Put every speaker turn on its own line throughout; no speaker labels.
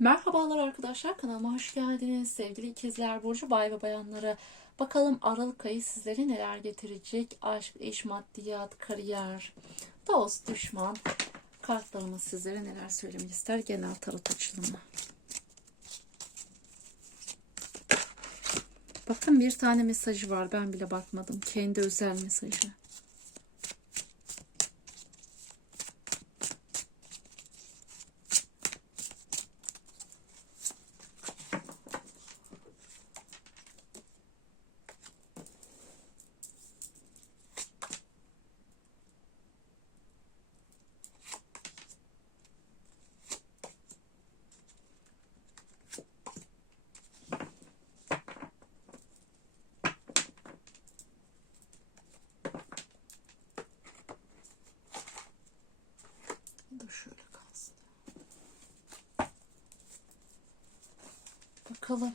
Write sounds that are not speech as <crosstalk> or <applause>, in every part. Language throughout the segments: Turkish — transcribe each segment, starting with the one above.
Merhabalar arkadaşlar kanalıma hoş geldiniz. Sevgili ikizler burcu bay ve bayanlara bakalım Aralık ayı sizlere neler getirecek? Aşk, iş, maddiyat, kariyer, dost, düşman. Kartlarımız sizlere neler söylemek ister? Genel tarot açılımı. Bakın bir tane mesajı var. Ben bile bakmadım. Kendi özel mesajı. 可问吗？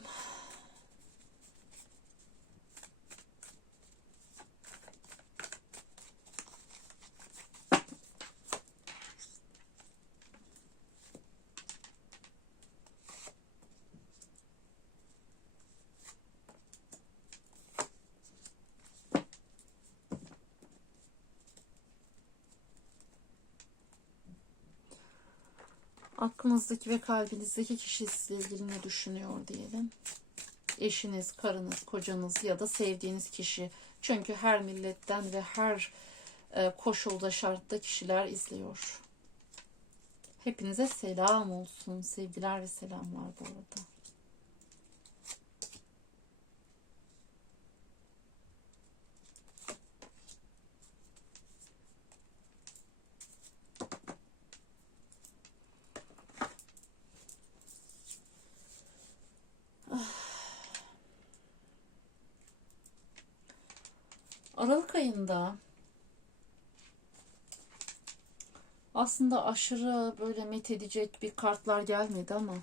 Aklınızdaki ve kalbinizdeki kişi sizle ilgili ne düşünüyor diyelim. Eşiniz, karınız, kocanız ya da sevdiğiniz kişi. Çünkü her milletten ve her e, koşulda, şartta kişiler izliyor. Hepinize selam olsun. Sevgiler ve selamlar bu arada. Aralık ayında aslında aşırı böyle met edecek bir kartlar gelmedi ama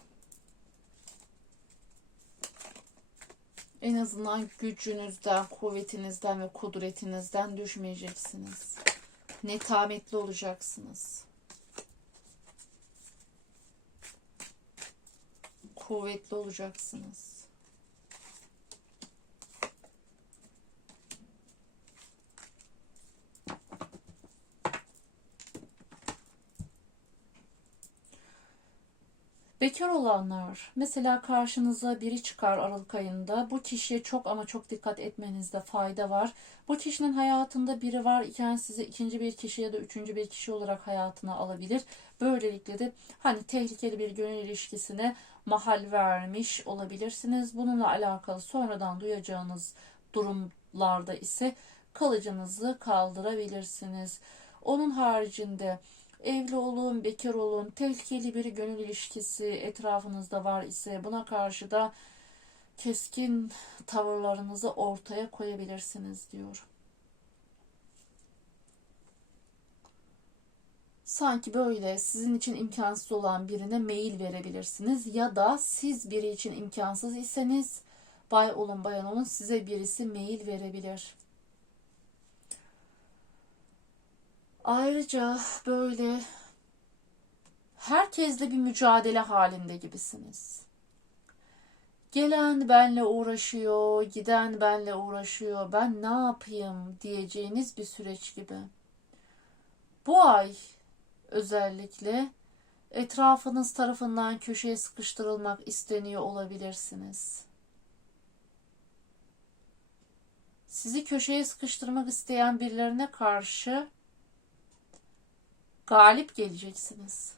en azından gücünüzden, kuvvetinizden ve kudretinizden düşmeyeceksiniz. Netametli olacaksınız. Kuvvetli olacaksınız. Bekar olanlar, mesela karşınıza biri çıkar Aralık ayında. Bu kişiye çok ama çok dikkat etmenizde fayda var. Bu kişinin hayatında biri var iken sizi ikinci bir kişi ya da üçüncü bir kişi olarak hayatına alabilir. Böylelikle de hani tehlikeli bir gönül ilişkisine mahal vermiş olabilirsiniz. Bununla alakalı sonradan duyacağınız durumlarda ise kalıcınızı kaldırabilirsiniz. Onun haricinde evli olun, bekar olun, tehlikeli bir gönül ilişkisi etrafınızda var ise buna karşı da keskin tavırlarınızı ortaya koyabilirsiniz diyor. Sanki böyle sizin için imkansız olan birine mail verebilirsiniz ya da siz biri için imkansız iseniz bay olun bayan olun size birisi mail verebilir. Ayrıca böyle herkesle bir mücadele halinde gibisiniz. Gelen benle uğraşıyor, giden benle uğraşıyor. Ben ne yapayım diyeceğiniz bir süreç gibi. Bu ay özellikle etrafınız tarafından köşeye sıkıştırılmak isteniyor olabilirsiniz. Sizi köşeye sıkıştırmak isteyen birilerine karşı galip geleceksiniz.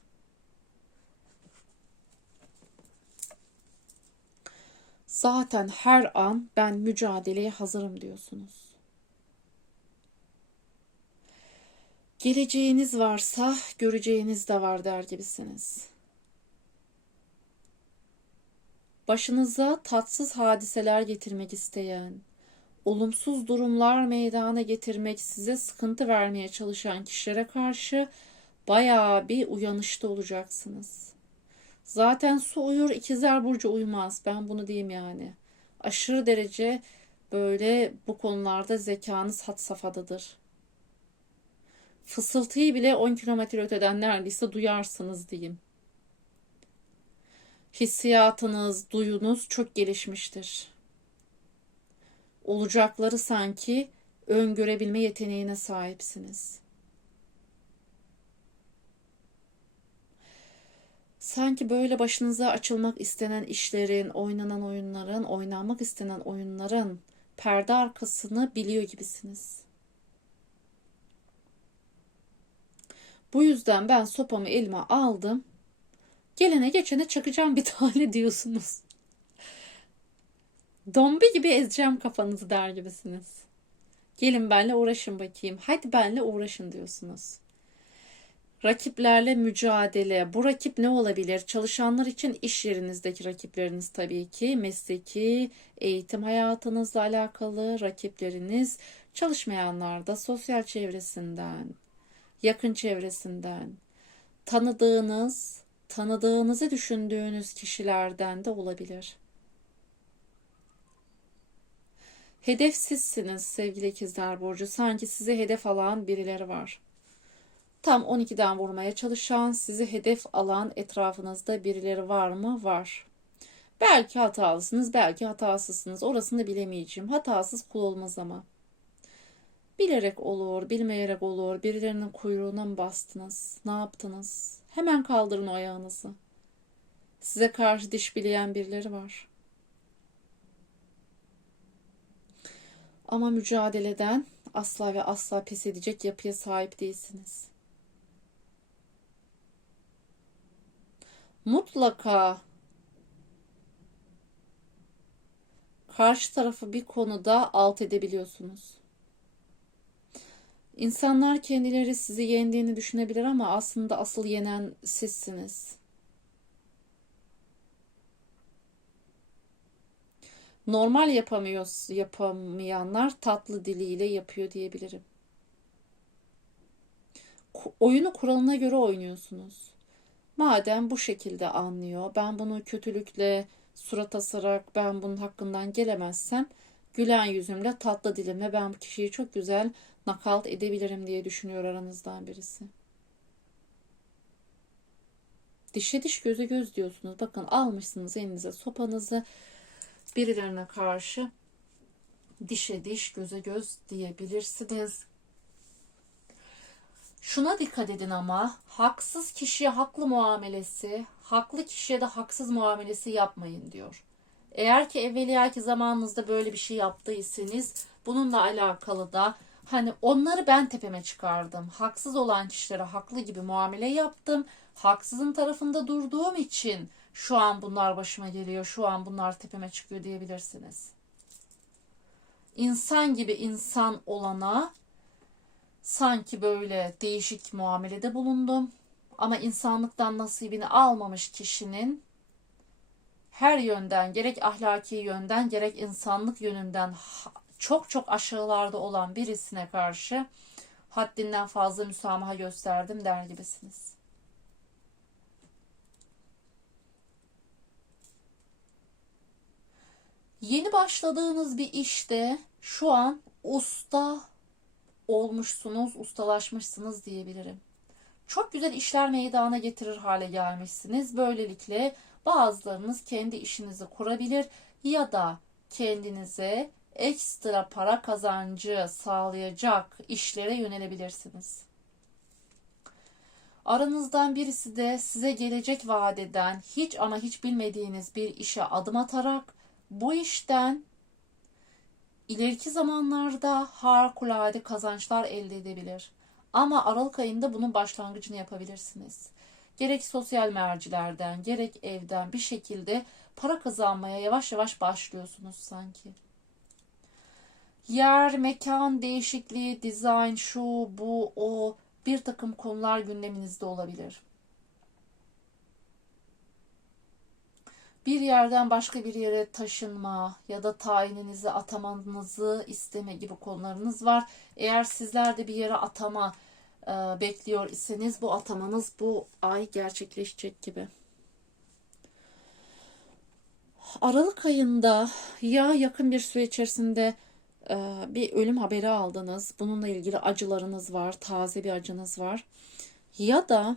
Zaten her an ben mücadeleye hazırım diyorsunuz. Geleceğiniz varsa göreceğiniz de var der gibisiniz. Başınıza tatsız hadiseler getirmek isteyen, olumsuz durumlar meydana getirmek, size sıkıntı vermeye çalışan kişilere karşı bayağı bir uyanışta olacaksınız. Zaten su uyur, ikizler burcu uymaz. Ben bunu diyeyim yani. Aşırı derece böyle bu konularda zekanız had safhadadır. Fısıltıyı bile 10 kilometre öteden neredeyse duyarsınız diyeyim. Hissiyatınız, duyunuz çok gelişmiştir. Olacakları sanki öngörebilme yeteneğine sahipsiniz. Sanki böyle başınıza açılmak istenen işlerin, oynanan oyunların, oynanmak istenen oyunların perde arkasını biliyor gibisiniz. Bu yüzden ben sopamı elime aldım. Gelene geçene çakacağım bir <laughs> tane diyorsunuz. Dombi gibi ezeceğim kafanızı der gibisiniz. Gelin benle uğraşın bakayım. Hadi benle uğraşın diyorsunuz. Rakiplerle mücadele. Bu rakip ne olabilir? Çalışanlar için iş yerinizdeki rakipleriniz tabii ki. Mesleki, eğitim hayatınızla alakalı rakipleriniz. Çalışmayanlar da sosyal çevresinden, yakın çevresinden, tanıdığınız, tanıdığınızı düşündüğünüz kişilerden de olabilir. Hedef sizsiniz sevgili ikizler burcu. Sanki sizi hedef alan birileri var. Tam 12'den vurmaya çalışan, sizi hedef alan etrafınızda birileri var mı? Var. Belki hatalısınız, belki hatasızsınız. Orasını bilemeyeceğim. Hatasız kul olmaz ama. Bilerek olur, bilmeyerek olur. Birilerinin kuyruğuna mı bastınız? Ne yaptınız? Hemen kaldırın o ayağınızı. Size karşı diş bileyen birileri var. Ama mücadeleden asla ve asla pes edecek yapıya sahip değilsiniz. Mutlaka karşı tarafı bir konuda alt edebiliyorsunuz. İnsanlar kendileri sizi yendiğini düşünebilir ama aslında asıl yenen sizsiniz. Normal yapamıyor, yapamayanlar tatlı diliyle yapıyor diyebilirim. Oyunu kuralına göre oynuyorsunuz. Madem bu şekilde anlıyor, ben bunu kötülükle surat asarak ben bunun hakkından gelemezsem gülen yüzümle tatlı dilimle ben bu kişiyi çok güzel nakalt edebilirim diye düşünüyor aranızdan birisi. Dişe diş göze göz diyorsunuz. Bakın almışsınız elinize sopanızı birilerine karşı dişe diş göze göz diyebilirsiniz. Şuna dikkat edin ama haksız kişiye haklı muamelesi, haklı kişiye de haksız muamelesi yapmayın diyor. Eğer ki evveliyaki zamanınızda böyle bir şey yaptıysanız bununla alakalı da hani onları ben tepeme çıkardım. Haksız olan kişilere haklı gibi muamele yaptım. Haksızın tarafında durduğum için şu an bunlar başıma geliyor, şu an bunlar tepeme çıkıyor diyebilirsiniz. İnsan gibi insan olana sanki böyle değişik muamelede bulundum. Ama insanlıktan nasibini almamış kişinin her yönden gerek ahlaki yönden gerek insanlık yönünden çok çok aşağılarda olan birisine karşı haddinden fazla müsamaha gösterdim der gibisiniz. Yeni başladığınız bir işte şu an usta olmuşsunuz, ustalaşmışsınız diyebilirim. Çok güzel işler meydana getirir hale gelmişsiniz. Böylelikle bazılarınız kendi işinizi kurabilir ya da kendinize ekstra para kazancı sağlayacak işlere yönelebilirsiniz. Aranızdan birisi de size gelecek vadeden hiç ama hiç bilmediğiniz bir işe adım atarak bu işten ileriki zamanlarda harikulade kazançlar elde edebilir. Ama Aralık ayında bunun başlangıcını yapabilirsiniz. Gerek sosyal mercilerden, gerek evden bir şekilde para kazanmaya yavaş yavaş başlıyorsunuz sanki. Yer, mekan değişikliği, dizayn, şu, bu, o bir takım konular gündeminizde olabilir. Bir yerden başka bir yere taşınma ya da tayininizi atamanızı isteme gibi konularınız var. Eğer sizler de bir yere atama e, bekliyor iseniz bu atamanız bu ay gerçekleşecek gibi. Aralık ayında ya yakın bir süre içerisinde e, bir ölüm haberi aldınız. Bununla ilgili acılarınız var, taze bir acınız var. Ya da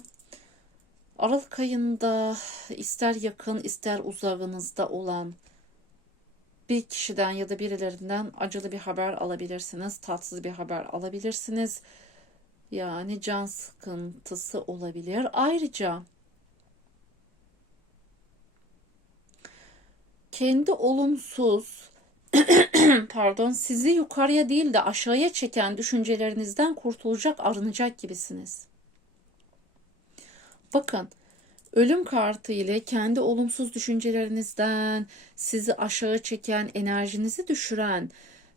Aralık ayında ister yakın ister uzağınızda olan bir kişiden ya da birilerinden acılı bir haber alabilirsiniz. Tatsız bir haber alabilirsiniz. Yani can sıkıntısı olabilir. Ayrıca kendi olumsuz <clears throat> pardon sizi yukarıya değil de aşağıya çeken düşüncelerinizden kurtulacak, arınacak gibisiniz. Bakın ölüm kartı ile kendi olumsuz düşüncelerinizden sizi aşağı çeken, enerjinizi düşüren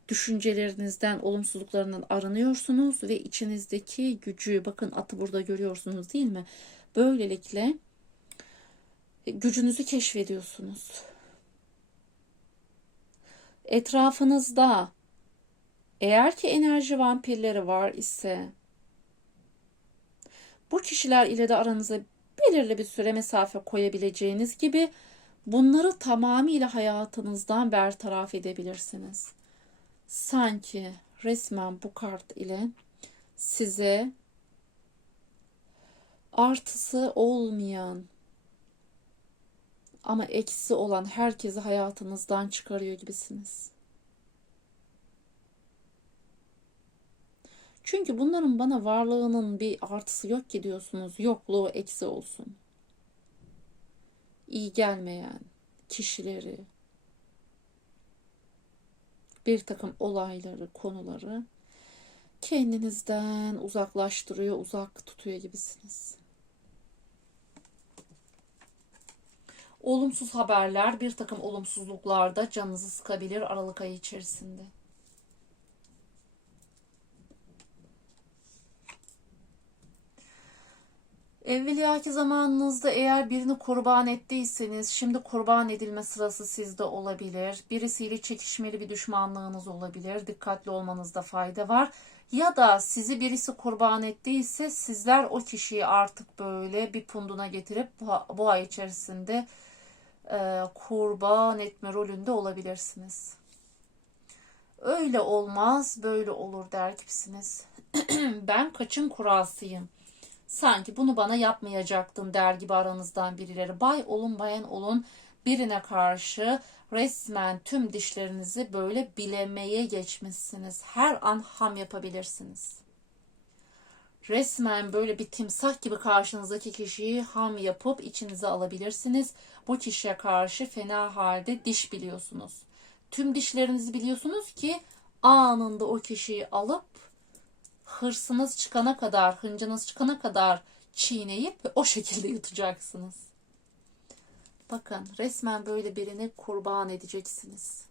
düşüncelerinizden, olumsuzluklarından arınıyorsunuz ve içinizdeki gücü, bakın atı burada görüyorsunuz değil mi? Böylelikle gücünüzü keşfediyorsunuz. Etrafınızda eğer ki enerji vampirleri var ise bu kişiler ile de aranıza belirli bir süre mesafe koyabileceğiniz gibi bunları tamamıyla hayatınızdan bertaraf edebilirsiniz. Sanki resmen bu kart ile size artısı olmayan ama eksi olan herkesi hayatınızdan çıkarıyor gibisiniz. Çünkü bunların bana varlığının bir artısı yok ki diyorsunuz. Yokluğu eksi olsun. İyi gelmeyen kişileri, bir takım olayları, konuları kendinizden uzaklaştırıyor, uzak tutuyor gibisiniz. Olumsuz haberler, bir takım olumsuzluklarda canınızı sıkabilir Aralık ayı içerisinde. Evveliyaki zamanınızda eğer birini kurban ettiyseniz şimdi kurban edilme sırası sizde olabilir. Birisiyle çekişmeli bir düşmanlığınız olabilir. Dikkatli olmanızda fayda var. Ya da sizi birisi kurban ettiyse sizler o kişiyi artık böyle bir punduna getirip bu, ay içerisinde e, kurban etme rolünde olabilirsiniz. Öyle olmaz, böyle olur der gibisiniz. <clears throat> ben kaçın kurasıyım Sanki bunu bana yapmayacaktın der gibi aranızdan birileri. Bay olun bayan olun birine karşı resmen tüm dişlerinizi böyle bilemeye geçmişsiniz. Her an ham yapabilirsiniz. Resmen böyle bir timsah gibi karşınızdaki kişiyi ham yapıp içinize alabilirsiniz. Bu kişiye karşı fena halde diş biliyorsunuz. Tüm dişlerinizi biliyorsunuz ki anında o kişiyi alıp hırsınız çıkana kadar, hıncınız çıkana kadar çiğneyip o şekilde <laughs> yutacaksınız. Bakın resmen böyle birini kurban edeceksiniz.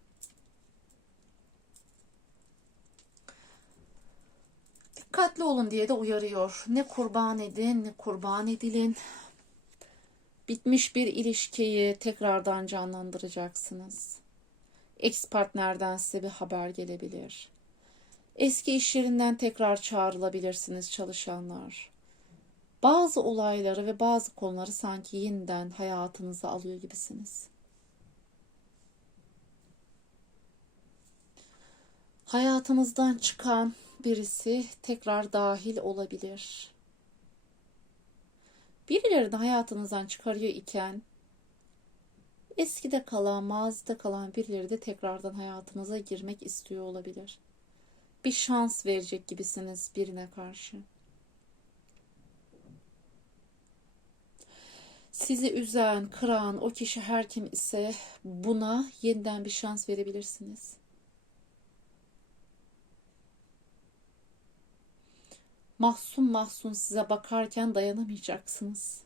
Dikkatli olun diye de uyarıyor. Ne kurban edin ne kurban edilin. Bitmiş bir ilişkiyi tekrardan canlandıracaksınız. Ex partnerden size bir haber gelebilir. Eski iş yerinden tekrar çağrılabilirsiniz çalışanlar. Bazı olayları ve bazı konuları sanki yeniden hayatınıza alıyor gibisiniz. Hayatınızdan çıkan birisi tekrar dahil olabilir. Birileri de hayatınızdan çıkarıyor iken eskide kalan, mazide kalan birileri de tekrardan hayatınıza girmek istiyor olabilir bir şans verecek gibisiniz birine karşı. Sizi üzen, kıran o kişi her kim ise buna yeniden bir şans verebilirsiniz. Mahzun mahzun size bakarken dayanamayacaksınız.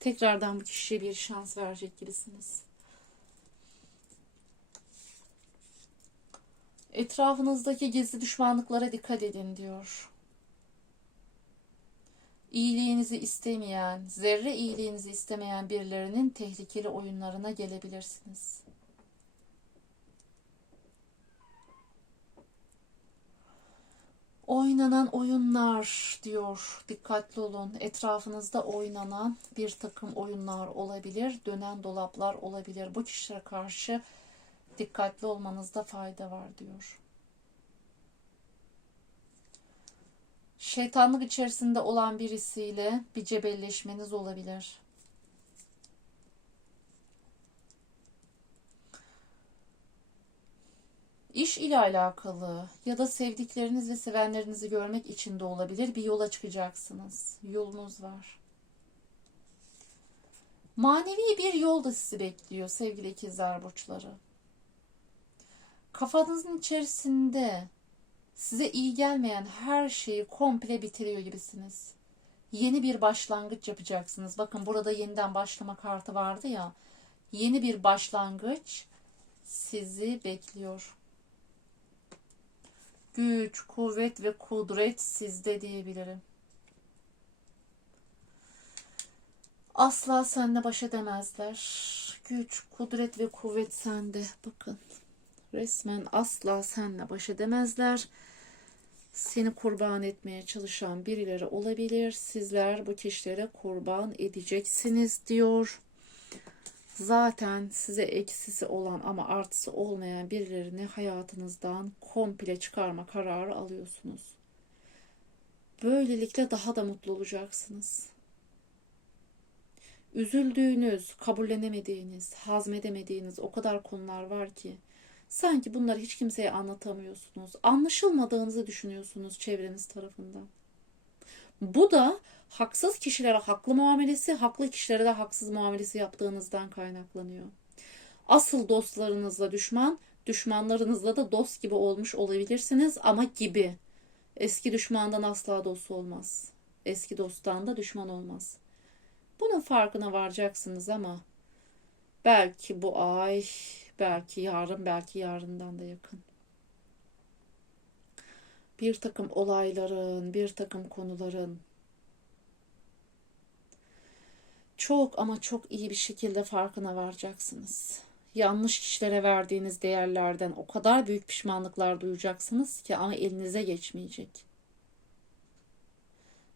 Tekrardan bu kişiye bir şans verecek gibisiniz. Etrafınızdaki gizli düşmanlıklara dikkat edin diyor. İyiliğinizi istemeyen, zerre iyiliğinizi istemeyen birilerinin tehlikeli oyunlarına gelebilirsiniz. Oynanan oyunlar diyor. Dikkatli olun. Etrafınızda oynanan bir takım oyunlar olabilir. Dönen dolaplar olabilir. Bu kişilere karşı dikkatli olmanızda fayda var diyor. Şeytanlık içerisinde olan birisiyle bir cebelleşmeniz olabilir. İş ile alakalı ya da sevdikleriniz ve sevenlerinizi görmek için de olabilir. Bir yola çıkacaksınız. Yolunuz var. Manevi bir yol da sizi bekliyor sevgili ikizler burçları. Kafanızın içerisinde size iyi gelmeyen her şeyi komple bitiriyor gibisiniz. Yeni bir başlangıç yapacaksınız. Bakın burada yeniden başlama kartı vardı ya. Yeni bir başlangıç sizi bekliyor. Güç, kuvvet ve kudret sizde diyebilirim. Asla seninle baş edemezler. Güç, kudret ve kuvvet sende. Bakın. Resmen asla seninle baş edemezler. Seni kurban etmeye çalışan birileri olabilir. Sizler bu kişilere kurban edeceksiniz diyor. Zaten size eksisi olan ama artısı olmayan birilerini hayatınızdan komple çıkarma kararı alıyorsunuz. Böylelikle daha da mutlu olacaksınız. Üzüldüğünüz, kabullenemediğiniz, hazmedemediğiniz o kadar konular var ki sanki bunları hiç kimseye anlatamıyorsunuz. Anlaşılmadığınızı düşünüyorsunuz çevreniz tarafından. Bu da haksız kişilere haklı muamelesi, haklı kişilere de haksız muamelesi yaptığınızdan kaynaklanıyor. Asıl dostlarınızla düşman, düşmanlarınızla da dost gibi olmuş olabilirsiniz ama gibi. Eski düşmandan asla dost olmaz. Eski dosttan da düşman olmaz. Bunun farkına varacaksınız ama belki bu ay, belki yarın, belki yarından da yakın. Bir takım olayların, bir takım konuların çok ama çok iyi bir şekilde farkına varacaksınız. Yanlış kişilere verdiğiniz değerlerden o kadar büyük pişmanlıklar duyacaksınız ki ama elinize geçmeyecek.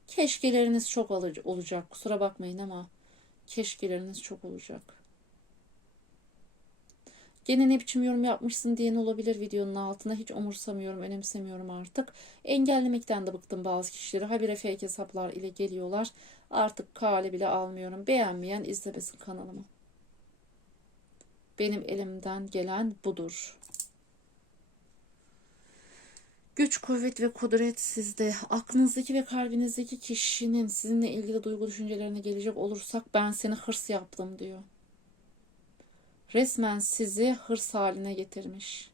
Keşkeleriniz çok olacak. Kusura bakmayın ama keşkeleriniz çok olacak. Gene ne biçim yorum yapmışsın diyen olabilir videonun altına. Hiç umursamıyorum, önemsemiyorum artık. Engellemekten de bıktım bazı kişileri. Habire fake hesaplar ile geliyorlar. Artık kale bile almıyorum. Beğenmeyen izlemesin kanalımı. Benim elimden gelen budur. Güç, kuvvet ve kudret sizde. Aklınızdaki ve kalbinizdeki kişinin sizinle ilgili duygu düşüncelerine gelecek olursak ben seni hırs yaptım diyor. Resmen sizi hırs haline getirmiş.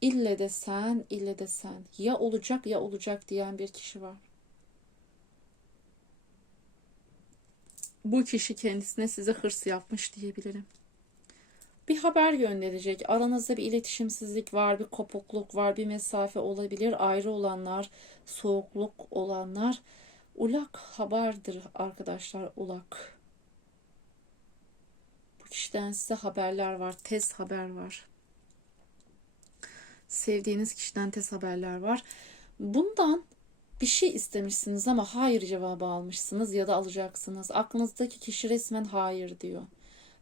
İlle de sen, ille de sen. Ya olacak ya olacak diyen bir kişi var. Bu kişi kendisine size hırs yapmış diyebilirim bir haber gönderecek. Aranızda bir iletişimsizlik var, bir kopukluk var, bir mesafe olabilir. Ayrı olanlar, soğukluk olanlar. Ulak haberdir arkadaşlar, ulak. Kişiden size haberler var, tez haber var. Sevdiğiniz kişiden tez haberler var. Bundan bir şey istemişsiniz ama hayır cevabı almışsınız ya da alacaksınız. Aklınızdaki kişi resmen hayır diyor.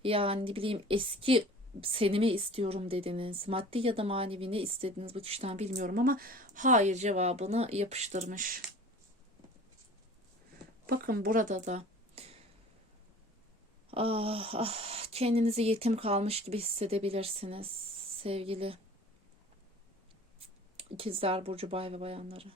Yani ne bileyim eski seni mi istiyorum dediniz. Maddi ya da manevi ne istediniz bu kişiden bilmiyorum ama hayır cevabını yapıştırmış. Bakın burada da ah, ah kendinizi yetim kalmış gibi hissedebilirsiniz sevgili ikizler burcu bay ve bayanları.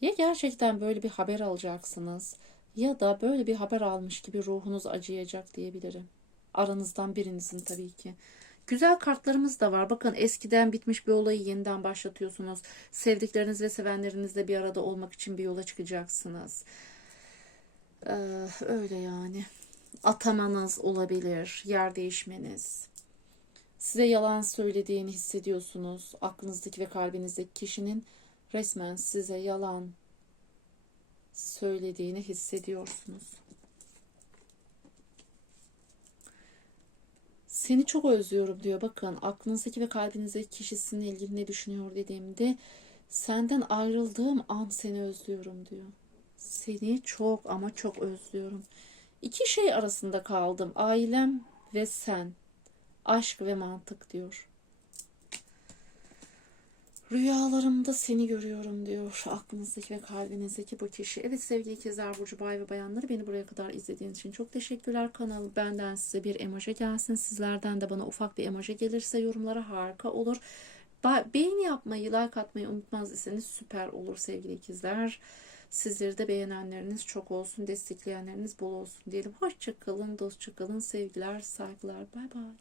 Ya gerçekten böyle bir haber alacaksınız ya da böyle bir haber almış gibi ruhunuz acıyacak diyebilirim. Aranızdan birinizin tabii ki. Güzel kartlarımız da var. Bakın eskiden bitmiş bir olayı yeniden başlatıyorsunuz. Sevdikleriniz ve sevenlerinizle bir arada olmak için bir yola çıkacaksınız. Ee, öyle yani. Atamanız olabilir. Yer değişmeniz. Size yalan söylediğini hissediyorsunuz. Aklınızdaki ve kalbinizdeki kişinin resmen size yalan söylediğini hissediyorsunuz. Seni çok özlüyorum diyor. Bakın aklınızdaki ve kalbinizdeki kişi sizinle ilgili ne düşünüyor dediğimde senden ayrıldığım an seni özlüyorum diyor. Seni çok ama çok özlüyorum. İki şey arasında kaldım. Ailem ve sen. Aşk ve mantık diyor. Rüyalarımda seni görüyorum diyor aklınızdaki ve kalbinizdeki bu kişi. Evet sevgili ikizler Burcu Bay ve Bayanları beni buraya kadar izlediğiniz için çok teşekkürler. Kanal benden size bir emoji gelsin. Sizlerden de bana ufak bir emoji gelirse yorumlara harika olur. Beğeni yapmayı, like atmayı unutmaz iseniz süper olur sevgili ikizler. Sizleri de beğenenleriniz çok olsun, destekleyenleriniz bol olsun diyelim. Hoşça kalın, dostça kalın, sevgiler, saygılar. Bay bay.